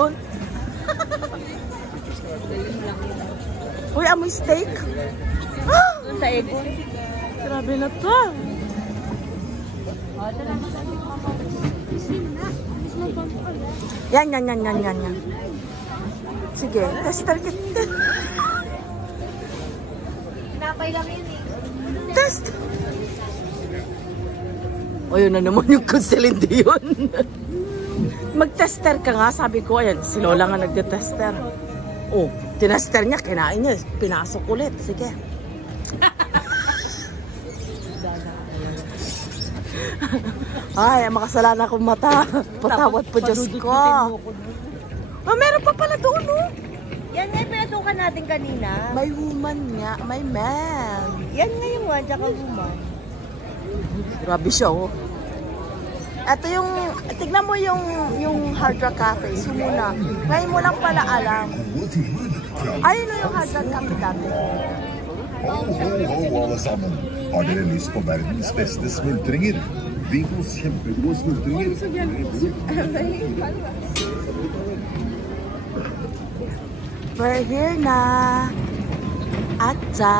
Yun. Uy, amoy steak. Sa ego. Grabe na to. Yan. Sige, tester kita. Pinapay lang yun eh. Test. O yun na naman yung Conselindi yun. Mag-tester ka nga, sabi ko, ayan, si Lola nga nagde-tester. Oh, tinester niya, kinain niya, pinasok ulit. Sige. Ay, makasalanan akong mata. Patawad po, Diyos ko. Oh, meron pa pala doon, oh. Yan nga yung pinatukan natin kanina. May woman nga, may man. Yan nga yung one, tsaka woman. Grabe siya, oh. Ito yung, tignan mo yung Hard Rock Cafe. So muna, ngayon mo lang pala alam. Ayun o yung Hard Rock Cafe dati. Ho, alle sammen. Har dere lyst på verdens beste smultringer? Vigos kjempegode smultringer. We're here na at the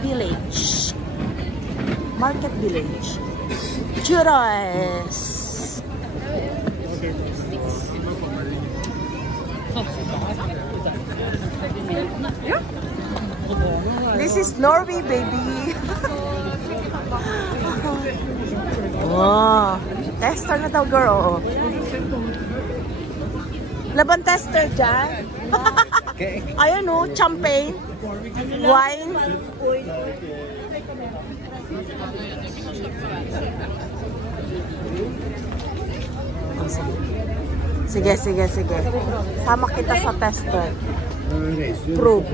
village. Market Village. Churros! This is Norway, baby! Oh, tester na daw, girl. Laban tester dyan. Ayan o, champagne, wine. Sige. Sama kita sa tester. Proof.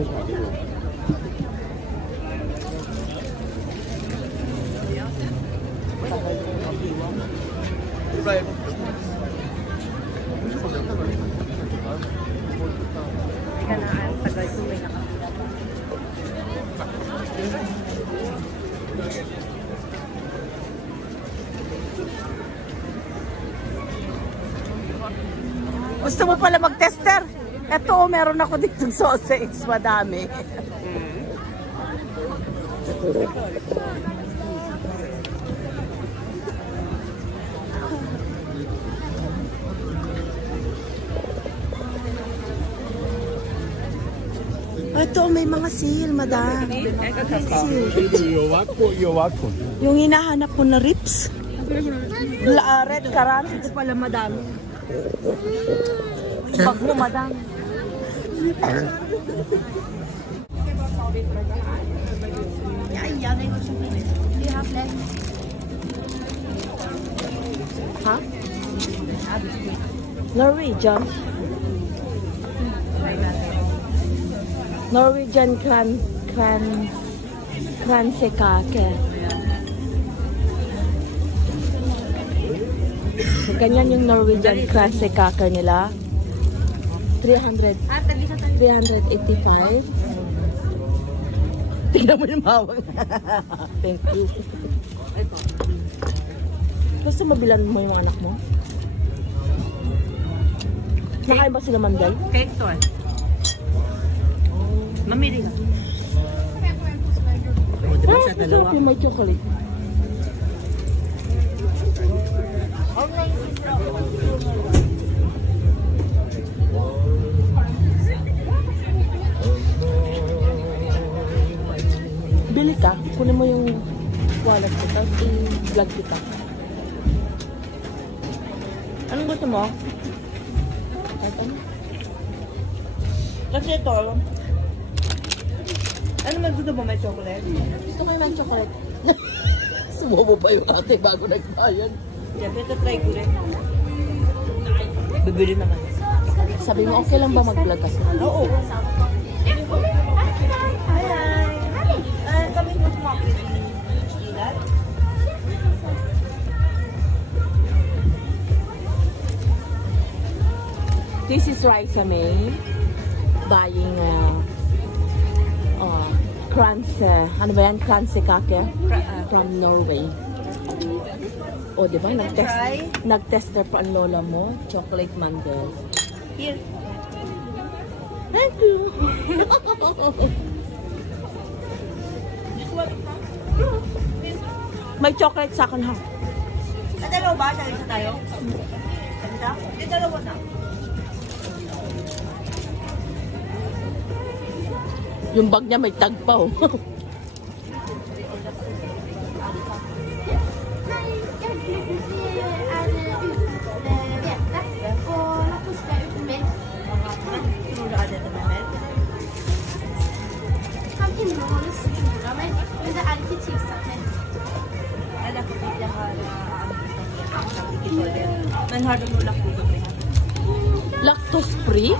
Gusto mo pala mag-tester? Eto, meron ako dito sausage. Madami. Ito, may mga seal, madam. Seal. Yung hinahanap ko na ribs. Red karan. Ito pala, madam. Bag mo, madam. Ha? Norwegian. Norwegian kransekake. Ganyan yung Norwegian kransekake nila. 385. Tingnan mo yung mawang. Thank you. Gusto mabilan mo yung anak mo? Nakain ba sila manday? Cake to eh. Mamili ka. Sarap yung may chocolate. Bili ka, kunin mo yung wallet ko, tapos i-vlog kita. Anong gusto mo? Kasi ito, ano man gusto mo, may chocolate? Gusto ko yung chocolate. Sumubo pa yung ate bago nagbayan. Yeah, beto try ko rin. Bibili naman. Sabi mo, okay lang ba mag-vlog kasi? Oo. Kami mas makapit. This is Raisa May buying Kranse. Ano ba yan? Kranse kake? From Norway. O, di ba? Nag-tester pa ang lola mo. Chocolate mandel. Here. Thank you. May chocolate sa akin ha. Dalawa ba? Isa tayo? Ganda? Di dalawa na. Yung bag niya may tag pa oh. Men har du noe laktose? Lactose free?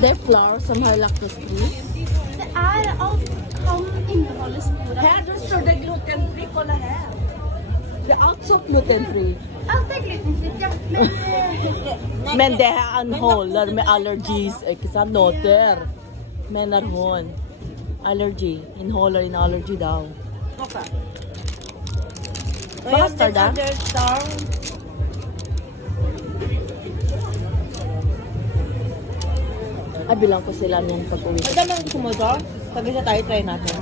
Det er flour som har lactose free. Det er alt kan inneholde sporer. Her det står det gluten free. Kolla her. Det er alt som gluten free. Alt er glutenfritt, ja. Men det her anholder med allergies, ikke sant? Noter. Mener hun. Allergy. Inholder in allergy daw. Okay. Basta da? Ay, bilang ko sila niyan pag-uwi. Madami ang gusto mo ito? Pag-isa tayo, try natin.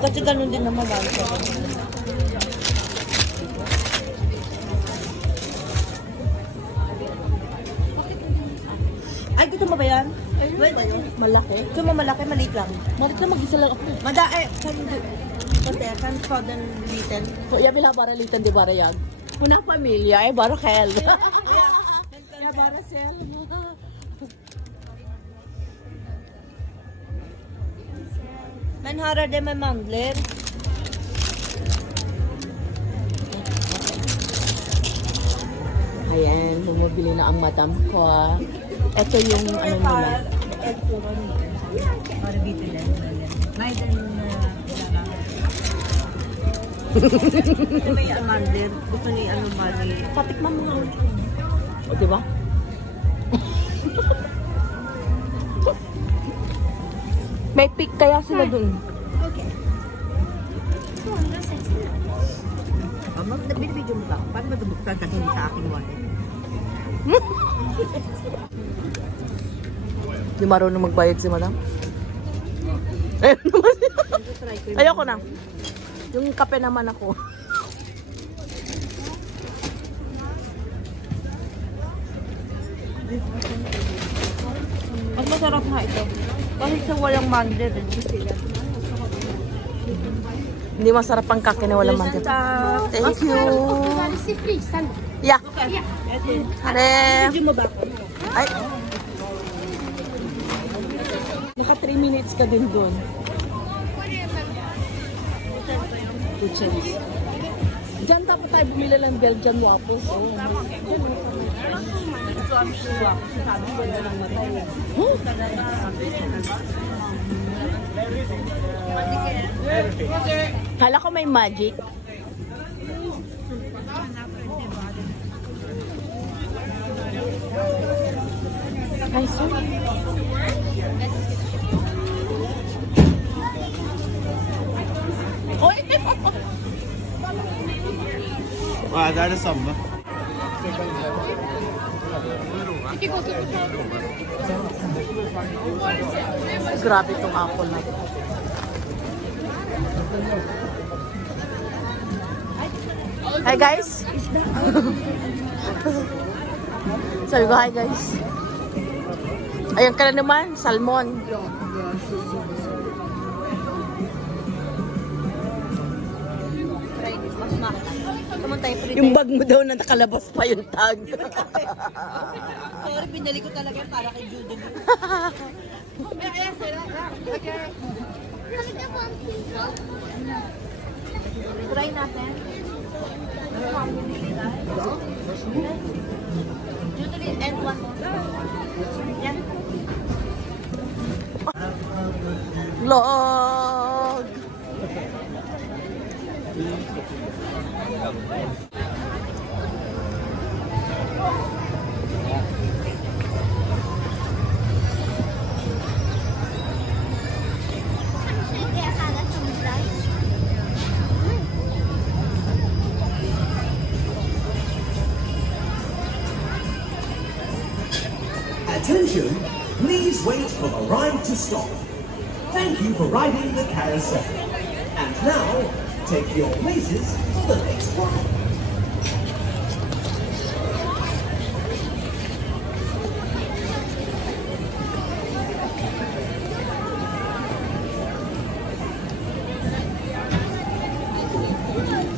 Kasi ganun din naman. Ay, gusto mo ba yan? Wait, Malaki. gusto mo malaki, maliit lang. Marit na mag-isa lang ako. Kan southern liten. So, jag vill ha bara liten, det är bara jag. Hon har familj, jag är bara själv. Jag är bara själv. Men här är det med mandler. Ayan, bumibili na ang madam ko. Ito yung ano nila. Para dito lang. May may mandler. Gusto ni ano mali. Patikman mo nga. O, diba? May pick kaya sila dun. Okay. 260. Binibidyo mo ba? Paano madubuktan kasi hindi sa akin wallet? Di marunong magbayad si madam? Ayun naman siya. Ayoko na. Yung kape naman ako. Mas masarap nga ito. Kahit sa walang mandler. Hindi masarap ang kake na walang mandel. Thank you. Skal du si frysen? Yeah. Ja. Hare. Binibidyo mo ba ako? Ay. Naka 3 minutes ka din doon. Diyan dapat tayo bumili ng Belgian waffles. Oh. Hala ko may magic. Ay, sorry. Oi! Ja, det er det samme. Grabe itong apple na ito. Hi guys! Sabi ko hi guys. Ayan ka na naman, salmon. Yung bag mo daw na nakalabas pa yung tag. Sorry, binali ko talaga para kay Judy. Try natin. And one more. Yan. Vlog! Attention, please wait for the ride to stop. Thank you for riding the carousel. And now, take your places for the next ride.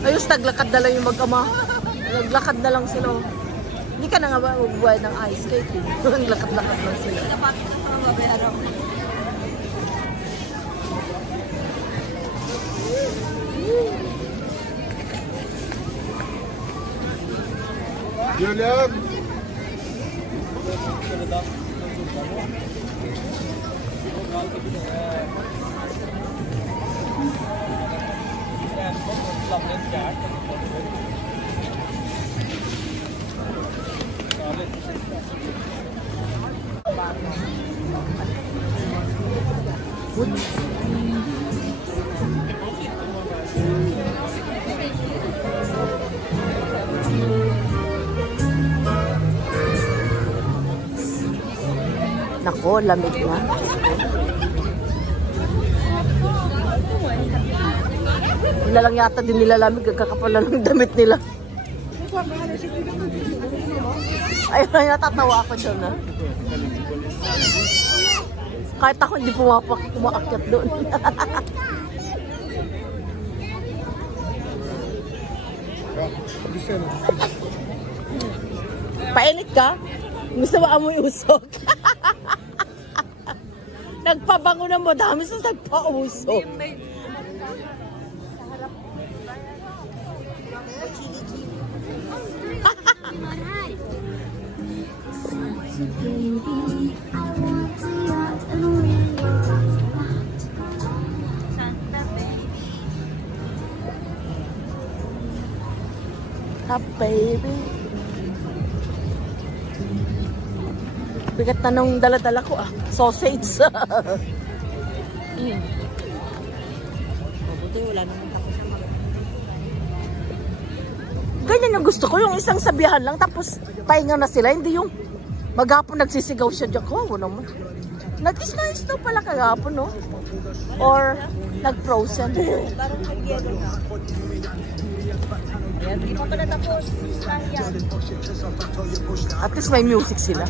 Ayos, naglakad na lang yung mag-ama. Naglakad na lang sila. Hindi ka na nga ba magbuhay ng ice skating? Naglakad-lakad lang sila. Napapit na sa mga babayaran. Julian! Nako, lamig na. Wala lang yata din nila lamig, kakapal na ng damit nila. Ayun na, natatawa ako dyan, ha? Kahit ako hindi pumaakyat doon. Painit ka? Gusto mo amoy usok? Nagpabango na mo, dami sa nagpa-usok. Baby. Bigat na nung dala-dala ko, sausage. Mabuti wala naman tapos na Ganyan yung gusto ko, yung isang sabihan lang, tapos pahinga na sila, hindi yung maghapon nagsisigaw siya dyan. Wow, naman. Nag-snow pala kagapon, no? Or nag-frozen. parang nag-yellow na. Ayan, hindi pa pala tapos. Kaya. At least may music sila.